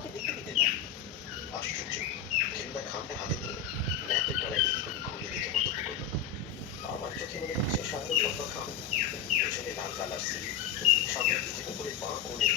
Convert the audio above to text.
কাউকে দেখতে দিতেন না। আশ্চর্য। খেলনা খামটা হাতে নিয়ে ম্যাপের তলায় এদিক ওদিক ঘুরিয়ে দেখে মন্তব্য করল, আমার চোখে মনে হচ্ছে সাধারণ লম্বা খাম, পেছনে লাল কালার সিট, সামনের দিকে উপরে পা কোণে